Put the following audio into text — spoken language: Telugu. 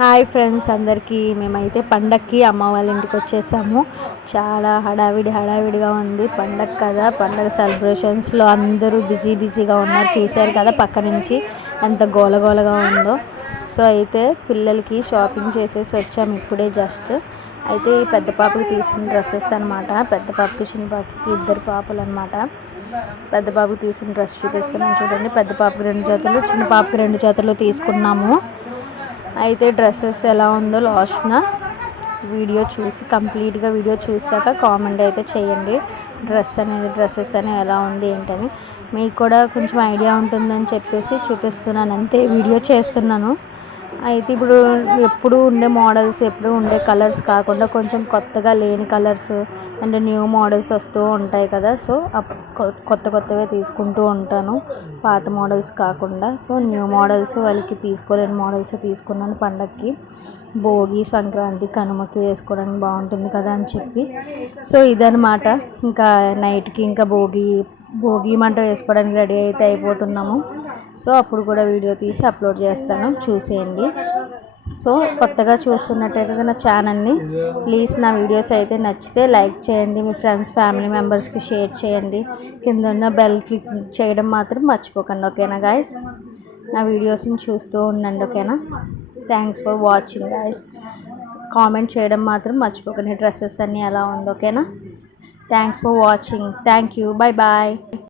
హాయ్ ఫ్రెండ్స్ అందరికీ మేమైతే పండక్కి అమ్మ వాళ్ళ ఇంటికి వచ్చేసాము. చాలా హడావిడి హడావిడిగా ఉంది పండగ కదా పండగ సెలబ్రేషన్స్లో అందరూ బిజీ బిజీగా ఉన్నారు. చూశారు కదా పక్క నుంచి ఎంత గోలగోలగా ఉందో. సో అయితే పిల్లలకి షాపింగ్ చేసేసి వచ్చాము ఇప్పుడే జస్ట్. అయితే ఈ పెద్ద పాపకి తీసిన డ్రెస్సెస్ అనమాట పెద్ద పాపకి చిన్న పాపకి ఇద్దరు పాపలు అనమాట పెద్ద పాపకి తీసిన డ్రెస్ చూపిస్తున్నాను చూడండి. పెద్ద పాపకి రెండు జతలు చిన్న పాపకి రెండు జతలు తీసుకున్నాము. అయితే డ్రెస్సెస్ ఎలా ఉందో లాస్ట్న వీడియో చూసి కంప్లీట్గా వీడియో చూసాక కామెంట్ అయితే చేయండి. డ్రెస్ అనేది డ్రెస్సెస్ అనేది ఎలా ఉంది ఏంటని. మీకు కూడా కొంచెం ఐడియా ఉంటుందని చెప్పేసి చూపిస్తున్నాను అంతే వీడియో చేస్తున్నాను. అయితే ఇప్పుడు ఎప్పుడు ఉండే మోడల్స్ ఎప్పుడు ఉండే కలర్స్ కాకుండా కొంచెం కొత్తగా లేని కలర్స్ అండ్ న్యూ మోడల్స్ వస్తూ ఉంటాయి కదా. సో కొత్త కొత్తవే తీసుకుంటూ ఉంటాను. పాత మోడల్స్ కాకుండా. సో న్యూ మోడల్స్ వాళ్ళకి తీసుకోలేని మోడల్స్ తీసుకున్నాను పండగకి భోగి సంక్రాంతి కనుమకి వేసుకోవడానికి బాగుంటుంది కదా అని చెప్పి. సో ఇదనమాట ఇంకా నైట్కి ఇంకా భోగి భోగి మంట వేసుకోవడానికి రెడీ అయితే అయిపోతున్నాము. సో అప్పుడు కూడా వీడియో తీసి అప్లోడ్ చేస్తాను చూసేయండి. సో కొత్తగా చూస్తున్నట్టయితే నా ఛానల్ని ప్లీజ్ నా వీడియోస్ అయితే నచ్చితే లైక్ చేయండి మీ ఫ్రెండ్స్ ఫ్యామిలీ మెంబర్స్కి షేర్ చేయండి. కింద ఉన్న బెల్ క్లిక్ చేయడం మాత్రం మర్చిపోకండి ఓకేనా గాయస్? నా వీడియోస్ని చూస్తూ ఉండండి ఓకేనా? Thanks for watching guys. Comment చేయడం మాత్రం మర్చిపోకండి డ్రెస్సెస్ అన్నీ ఎలా ఉంది ఓకేనా? Thanks for watching. Thank you. Bye bye.